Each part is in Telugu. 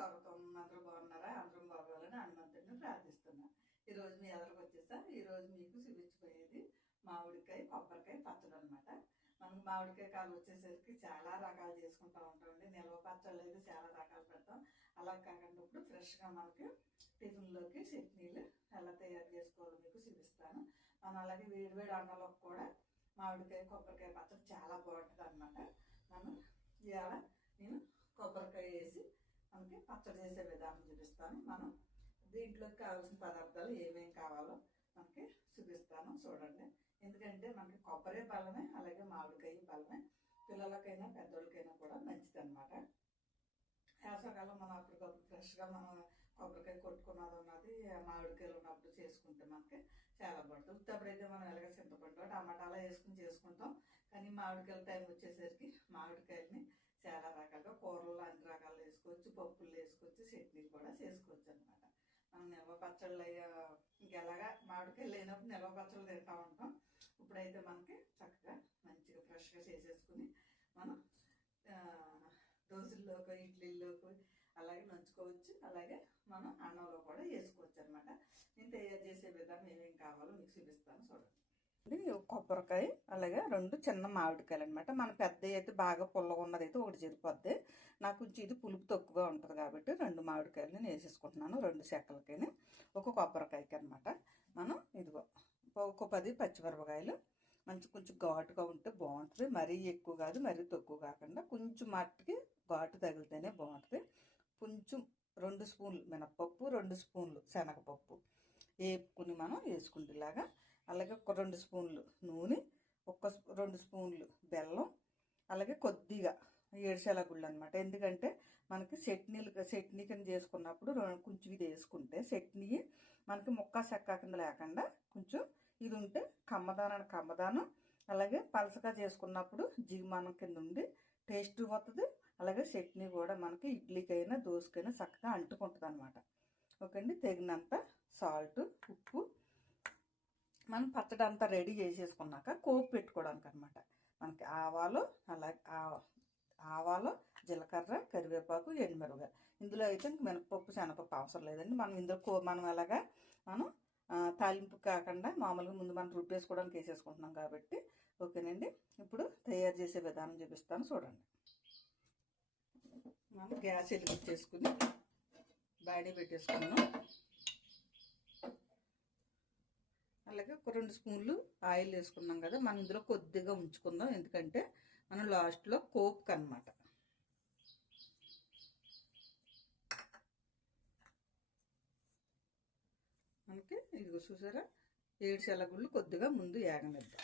స్వాగతం అందరూ బాగున్నారా? అందరం బాగోవాలని హనుమంతుడిని ప్రార్థిస్తున్నా ఈరోజు మీ ఎదురుకు వచ్చేసా ఈరోజు మీకు చూపించిపోయేది మామిడికాయ కొబ్బరికాయ పచ్చడి అనమాట మనం మామిడికాయ కాలు వచ్చేసరికి చాలా రకాలు చేసుకుంటూ ఉంటామండి నిల్వ పచ్చళ్ళు అయితే చాలా రకాలు పెడతాం. అలా కాకుండా ఇప్పుడు ఫ్రెష్గా మనకి టిఫిన్లోకి చట్నీలు ఎలా తయారు చేసుకోవాలో మీకు చూపిస్తాను. మనం అలాగే వేడివేడి అన్నంలోకి కూడా మామిడికాయ కొబ్బరికాయ పచ్చడి చాలా బాగుంటుంది అనమాట మనం ఇవాళ నేను కొబ్బరికాయ వేసి మనకి పచ్చడి చేసే విధానం చూపిస్తాను. మనం దీంట్లోకి కావాల్సిన పదార్థాలు ఏమేమి కావాలో మనకి చూపిస్తాను చూడండి. ఎందుకంటే మనకి కొబ్బరి బలమే అలాగే మామిడికాయ బలమే. పిల్లలకైనా పెద్దోళ్ళకైనా కూడా మంచిది అనమాట వేసవకాలం మనం అప్పటికప్పుడు ఫ్రెష్గా మనం కొబ్బరికాయ కొట్టుకున్నది ఉన్నది మామిడికాయలు ఉన్నప్పుడు చేసుకుంటే మనకి చాలా బాగుంటుంది. ఉత్తప్పుడైతే మనం ఎలాగ చింతపండు టమాటాలు వేసుకుని చేసుకుంటాం. కానీ మామిడికాయల టైం వచ్చేసరికి మామిడికాయలని చాలా రకాలుగా కూరలు అన్ని రకాలు వేసుకోవచ్చు పప్పులు వేసుకోవచ్చు చట్నీలు కూడా చేసుకోవచ్చు అనమాట మనం నిల్వ పచ్చళ్ళు ఇంకెలాగా మామిడికాయలు లేనప్పుడు నిల్వ పచ్చళ్ళు తింటా ఉంటాం. ఇప్పుడైతే మనకి చక్కగా మంచిగా ఫ్రెష్గా చేసేసుకుని మనం దోశల్లోకి ఇడ్లీల్లోకి అలాగే నంచుకోవచ్చు. అలాగే మనం అన్నంలో కూడా వేసుకోవచ్చు అనమాట నేను తయారు చేసే విధానం ఏమేమి కావాలో మీకు చూపిస్తాను చూడండి. కొబ్బరికాయ అలాగే రెండు చిన్న మామిడికాయలు అనమాట మన పెద్ద అయితే బాగా పుల్లగా ఉన్నది అయితే ఒకటి జరిపోద్ది నాకు కొంచెం ఇది పులుపు తక్కువగా ఉంటుంది కాబట్టి రెండు మామిడికాయలు నేను వేసేసుకుంటున్నాను రెండు చెక్కలకి ఒక కొబ్బరికాయకి అనమాట మనం ఇదిగో ఒక పది పచ్చిమిరపకాయలు. మంచి కొంచెం ఘాటుగా ఉంటే బాగుంటుంది. మరీ ఎక్కువ కాదు మరీ తక్కువ కాకుండా కొంచెం మట్టికి ఘాటు తగిలితేనే బాగుంటుంది. కొంచెం రెండు స్పూన్లు మినప్పప్పు రెండు స్పూన్లు శనగపప్పు. వేపుకుని మనం వేసుకుంటేలాగా అలాగే ఒక రెండు స్పూన్లు నూనె ఒక రెండు స్పూన్లు బెల్లం అలాగే కొద్దిగా ఏడుశల గుళ్ళు అనమాట ఎందుకంటే మనకి చట్నీలు చట్నీ కింద చేసుకున్నప్పుడు కొంచెం ఇది వేసుకుంటే చట్నీ మనకి ముక్క చెక్క కింద లేకుండా కొంచెం ఇది ఉంటే కమ్మదానం కమ్మదానం. అలాగే పలసగా చేసుకున్నప్పుడు జిగుమానం కింద ఉండి టేస్ట్ వస్తుంది అలాగే చట్నీ కూడా మనకి ఇడ్లీకైనా దోశకైనా చక్కగా అంటుకుంటుంది అనమాట ఓకే అండి. తగినంత సాల్ట్ ఉప్పు మనం పచ్చడి అంతా రెడీ చేసేసుకున్నాక కోపు పెట్టుకోవడానికి అనమాట మనకి ఆవాలు అలాగే ఆవాలు జీలకర్ర కరివేపాకు ఎండుమిరపకాయ. ఇందులో అయితే ఇంక మినపప్పు శనగపప్పు అవసరం లేదండి. మనం ఇందులో కో మనం ఎలాగా మనం తాలింపు కాకుండా మామూలుగా ముందు మనం రుబ్బేసుకోవడానికి వేసేసుకుంటున్నాం కాబట్టి ఓకేనండి. ఇప్పుడు తయారు చేసే విధానం చూపిస్తాను చూడండి. మనం గ్యాస్ వెలిగించేసుకుని బాడీ పెట్టేసుకున్నాం. అలాగే ఒక రెండు స్పూన్లు ఆయిల్ వేసుకున్నాం కదా మనం ఇందులో కొద్దిగా ఉంచుకుందాం. ఎందుకంటే మనం లాస్ట్లో కోప్కి అనమాట మనకి ఇదిగో చూసారా? ఏడు శలగుళ్ళు కొద్దిగా ముందు ఏగనిద్దాం.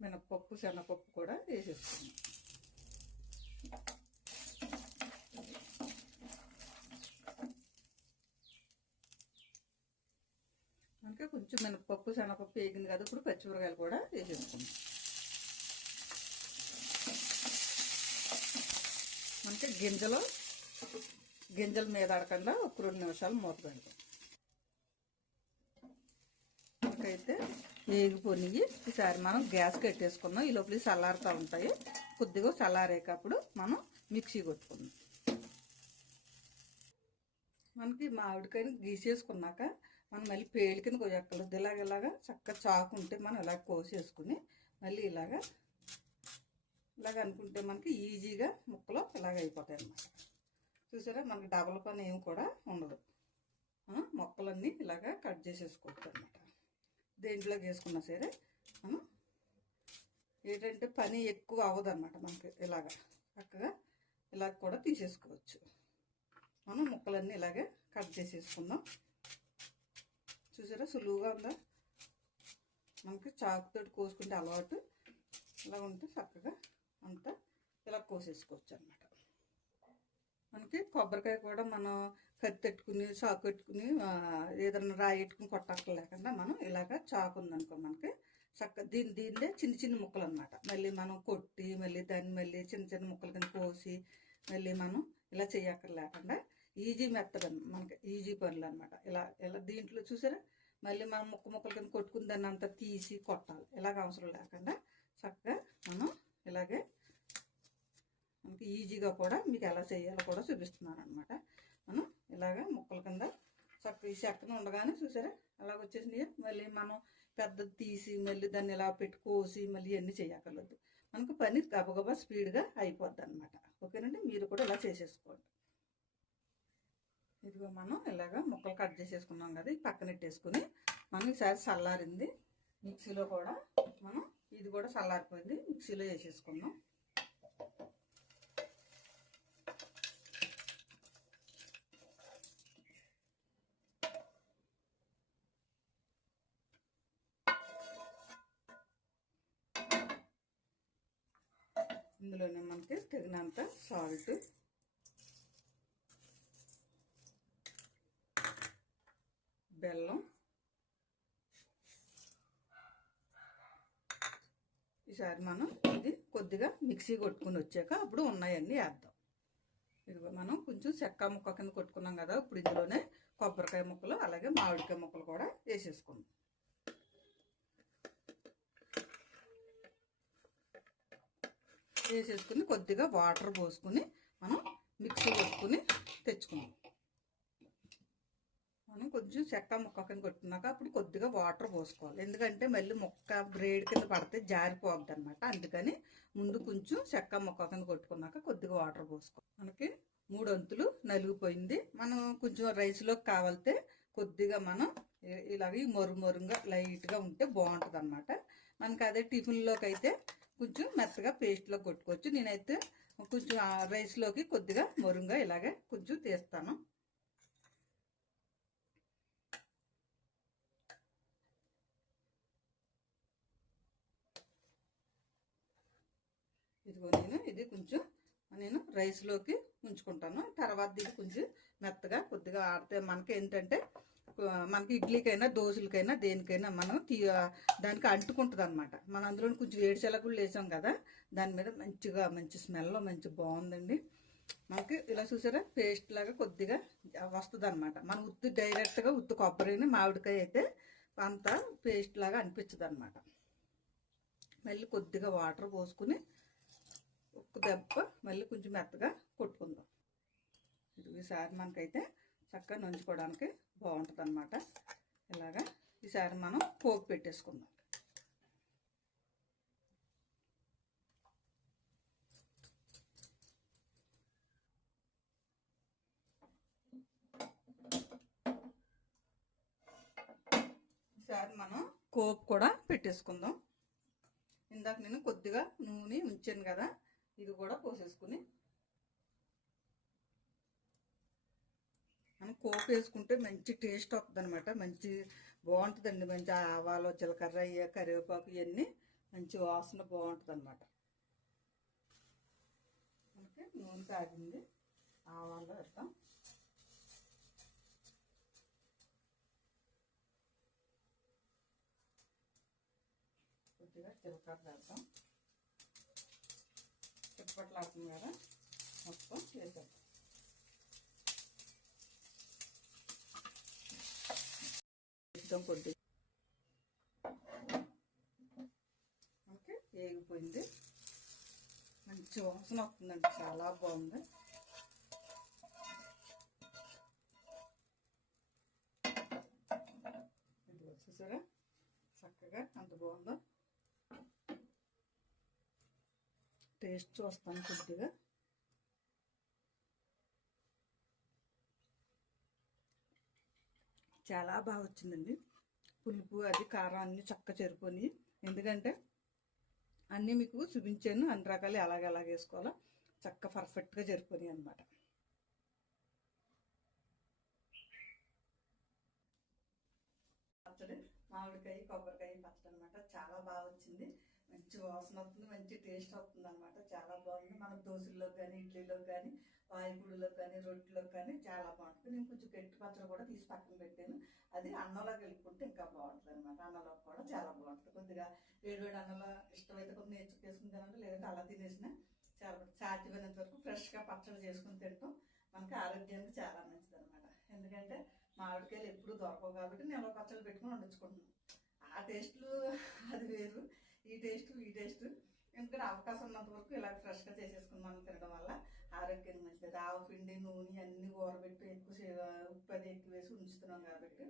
మినపప్పు శనగపప్పు కూడా వేసేసుకున్నాం ఇంకా కొంచెం మినపప్పు శనగపప్పు వేగింది కదా ఇప్పుడు పచ్చిమిరకాయలు కూడా వేసేసుకుందాం. మనకి గింజలు గింజల మీద ఆడకుండా ఒక రెండు నిమిషాలు మూత పెడతాం. మనకైతే వేగిపోయి ఈసారి మనం గ్యాస్ కట్టేసుకుందాం. ఈ లోపల చల్లారుతూ ఉంటాయి. కొద్దిగా చల్లారేకప్పుడు మనం మిక్సీ కొట్టుకుందాం. మనకి మామిడికాయని గీసేసుకున్నాక మనం మళ్ళీ పేలి కింద కొయ్యక్కర్లేదు ఇలాగ ఇలాగా చక్కగా చాకు ఉంటే మనం ఇలా కోసేసుకుని మళ్ళీ ఇలాగా ఇలాగ అనుకుంటే మనకి ఈజీగా ముక్కలు ఇలాగ అయిపోతాయి అన్నమాట. చూసారా? మనకి డబల్ పని ఏమి కూడా ఉండదు. మొక్కలన్నీ ఇలాగా కట్ చేసేసుకోవచ్చు అనమాట దేంట్లోకి వేసుకున్నా సరే మనం ఏంటంటే పని ఎక్కువ అవ్వదు అనమాట మనకి ఇలాగ. చక్కగా ఇలా కూడా తీసేసుకోవచ్చు. మనం ముక్కలన్నీ ఇలాగే కట్ చేసేసుకుందాం. చూసారా? సులువుగా ఉందా? మనకి చాకుతోటి కోసుకుంటే అలవాటు. ఇలా ఉంటే చక్కగా అంతా ఇలా కోసేసుకోవచ్చు అనమాట మనకి కొబ్బరికాయ కూడా మనం కత్తి పెట్టుకుని చాకు పెట్టుకుని ఏదైనా రాయి పెట్టుకుని కొట్టక్కర్లేకుండా మనం ఇలాగ చాకు ఉందనుకో మనకి చక్క దీని దీనిదే చిన్న చిన్న ముక్కలు అనమాట మళ్ళీ మనం కొట్టి మళ్ళీ దాన్ని మళ్ళీ చిన్న చిన్న ముక్కలు కింద కోసి మళ్ళీ మనం ఇలా చేయక్కర్లేకుండా ఈజీ మెత్తడం మనకి ఈజీ పనులు అనమాట ఇలా ఇలా దీంట్లో చూసారా? మళ్ళీ మనం ముక్క ముక్కల కింద కొట్టుకుని దాన్ని అంతా తీసి కొట్టాలి. ఇలాగ అవసరం లేకుండా చక్కగా మనం ఇలాగే మనకి ఈజీగా కూడా మీకు ఎలా చేయాలో కూడా చూపిస్తున్నాను అనమాట మనం ఇలాగ ముక్కల కింద చక్కగా ఈ చెక్కన ఉండగానే చూసారా? అలాగ వచ్చేసినాయి? మళ్ళీ మనం పెద్దది తీసి మళ్ళీ దాన్ని ఇలా పెట్టుకోసి మళ్ళీ ఇవన్నీ చేయక్కర్లేదు. మనకు పని గబగబా స్పీడ్గా అయిపోద్ది అనమాట ఓకేనండి? మీరు కూడా ఇలా చేసేసుకోండి. ఇదిగో మనం ఇలాగ ముక్కలు కట్ చేసేసుకున్నాం కదా ఈ పక్కన పెట్టేసుకుని మనం ఈసారి చల్లారింది. మిక్సీలో కూడా మనం ఇది కూడా చల్లారిపోయింది. మిక్సీలో వేసేసుకుందాం. ఇందులోనే మనకి తగినంత సాల్ట్ బెల్లం. ఈసారి మనం ఇది కొద్దిగా మిక్సీ కొట్టుకుని వచ్చాక అప్పుడు ఉన్నాయన్నీ వేద్దాం. ఇదిగో మనం కొంచెం చెక్క ముక్క కింద కొట్టుకున్నాం కదా ఇప్పుడు ఇందులోనే కొబ్బరికాయ ముక్కలు అలాగే మామిడికాయ ముక్కలు కూడా వేసేసుకుందాం. వేసేసుకుని కొద్దిగా వాటర్ పోసుకుని మనం మిక్సీ కొట్టుకుని తెచ్చుకుందాం. మనం కొంచెం చెక్క ముక్క కింద కొట్టుకున్నాక అప్పుడు కొద్దిగా వాటర్ పోసుకోవాలి. ఎందుకంటే మళ్ళీ మొక్క బ్రేడ్ కింద పడితే జారిపోద్ది అనమాట అందుకని ముందు కొంచెం చెక్క ముక్క కింద కొట్టుకున్నాక కొద్దిగా వాటర్ పోసుకోవాలి. మనకి మూడు అంతులు నలిగిపోయింది. మనం కొంచెం రైస్లోకి కావాలితే కొద్దిగా మనం ఇలాగ మొరు మొరుగా లైట్గా ఉంటే బాగుంటుంది అనమాట మనకి అదే టిఫిన్లోకి అయితే కొంచెం మెత్తగా పేస్ట్లో కొట్టుకోవచ్చు. నేనైతే కొంచెం రైస్లోకి కొద్దిగా మొరుగా ఇలాగే కొంచెం తీస్తాను. ఇదిగో నేను ఇది కొంచెం నేను రైస్లోకి ఉంచుకుంటాను తర్వాత ఇది కొంచెం మెత్తగా కొద్దిగా ఆడితే మనకి ఏంటంటే మనకి ఇడ్లీకైనా దోశలకైనా దేనికైనా మనం తీ దానికి అంటుకుంటుంది అనమాట మనం అందులో కొంచెం వేడి వేసాం కదా దాని మీద మంచిగా మంచి స్మెల్ మంచి బాగుందండి. మనకి ఇలా చూసారా పేస్ట్ లాగా కొద్దిగా వస్తుంది అనమాట మనం ఉత్తి డైరెక్ట్గా ఉత్తి కొబ్బరిని మామిడికాయ అయితే అంత పేస్ట్ లాగా అనిపించదు అనమాట మళ్ళీ కొద్దిగా వాటర్ పోసుకుని ఒక్క దెబ్బ మళ్ళీ కొంచెం మెత్తగా కొట్టుకుందాం. ఇది ఈసారి మనకైతే చక్కగా నుంచుకోవడానికి బాగుంటుంది అనమాట ఇలాగా ఈసారి మనం పోపు పెట్టేసుకుందాం. ఈసారి మనం కోపు కూడా పెట్టేసుకుందాం. ఇందాక నేను కొద్దిగా నూనె ఉంచాను కదా ఇది కూడా పోసేసుకుని మనం కోపు వేసుకుంటే మంచి టేస్ట్ వస్తుంది అనమాట మంచి బాగుంటుందండి. మంచి ఆవాలు జీలకర్ర ఇయ్య, కరివేపాకు ఇవన్నీ మంచి వాసన బాగుంటుంది అనమాట మనకి నూనె కాగింది ఆవాలు వేస్తాం కొద్దిగా జీలకర్ర వేద్దాం. చిప్పట్లాడుతుంది కదా మొత్తం వేసేద్దాం వేద్దాం కొద్దిగా ఓకే వేగిపోయింది. మంచి వాసన వస్తుందండి చాలా బాగుంది. ఇది వచ్చేసారా చక్కగా అంత బాగుందో. టేస్ట్ చూస్తాను కొద్దిగా. చాలా బాగా వచ్చిందండి. పులుపు అది కారం అన్నీ చక్క చెరుకొని ఎందుకంటే అన్నీ మీకు చూపించాను అన్ని రకాలు ఎలాగ ఎలాగ వేసుకోవాలో చక్క పర్ఫెక్ట్గా చెరుపుని అనమాట పచ్చడి మామిడికాయ కొబ్బరి పచ్చడి అనమాట చాలా బాగా వచ్చింది మంచి వాసన వస్తుంది మంచి టేస్ట్ వస్తుంది అనమాట చాలా బాగుంది. మన దోశల్లో కానీ ఇడ్లీలో కానీ వాయుగుడిలో కానీ రొట్టెలో కానీ చాలా బాగుంటుంది. నేను కొంచెం గట్టి పచ్చడి కూడా తీసి పక్కన పెట్టాను. అది అన్నంలో కలుపుకుంటే ఇంకా బాగుంటుంది అనమాట అన్నంలో కూడా చాలా బాగుంటుంది. కొద్దిగా వేడి వేడి అన్నంలో ఇష్టమైతే కొద్దిగా నేర్చు చేసుకుని తినండి లేదంటే అలా తినేసిన చాలా సాధ్యమైనంత వరకు ఫ్రెష్గా పచ్చడి చేసుకుని తింటాం. మనకి ఆరోగ్యానికి చాలా మంచిది అనమాట ఎందుకంటే మామిడికాయలు ఎప్పుడు దొరకవు కాబట్టి నిల్వ పచ్చళ్ళు పెట్టుకుని వండించుకుంటున్నాం ఆ టేస్ట్లు అది వేరు. ఈ టేస్ట్ ఈ టేస్ట్. ఎందుకంటే అవకాశం ఉన్నంత వరకు ఇలా ఫ్రెష్గా చేసేసుకుని మనం తినడం వల్ల ఆరోగ్యం మంచిది. ఆవు పిండి నూనె అన్ని ఊరబెట్టి ఎక్కువ సే- ఉప్పు అది ఎక్కువ వేసి ఉంచుతున్నాం కాబట్టి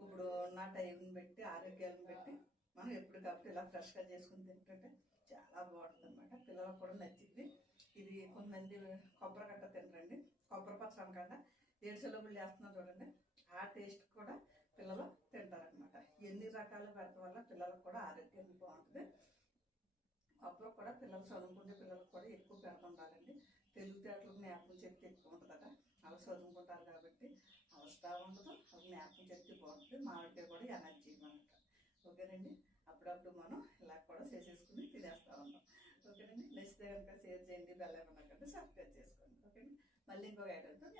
ఇప్పుడు ఉన్న టైంని బట్టి ఆరోగ్యాన్ని బట్టి మనం ఎప్పటికప్పుడు ఇలా ఫ్రెష్గా చేసుకుని తింటుంటే చాలా బాగుంటుంది అనమాట పిల్లలకు కూడా నచ్చింది. ఇది కొంతమంది కొబ్బరి గట్ట తినరండి. కొబ్బరి పచ్చడి కట్ట ఏడుసెలవులు వేస్తున్నారు చూడండి. ఆ టేస్ట్ కూడా పిల్లలు తింటారనమాట ఎన్ని రకాలు పెడతాం వల్ల పిల్లలకు కూడా ఆరోగ్యం బాగుంటుంది. అప్పుడు కూడా పిల్లలు చదువుకుంటే పిల్లలకు కూడా ఎక్కువ పెడుతుంటారండి తెలివితేటలకు జ్ఞాపకం శక్తి ఎక్కువ ఉంటుందట అలా చదువుకుంటారు కాబట్టి అవసరం ఉండదు. అవి జ్ఞాపకం శక్తి బాగుంటుంది. మామిడికాయ కూడా ఎనర్జీ అనమాట ఓకేనండి? అప్పుడప్పుడు మనం ఇలా కూడా చేసేసుకుని తినేస్తూ ఉంటాం. ఓకేనండి? నచ్చితే కనుక షేర్ చేయండి. బెల్ ఏమన్నా కంటే సబ్స్క్రైబ్ చేసుకోండి. ఓకేనండి మళ్ళీ ఇంకో ఐటమ్తో మీ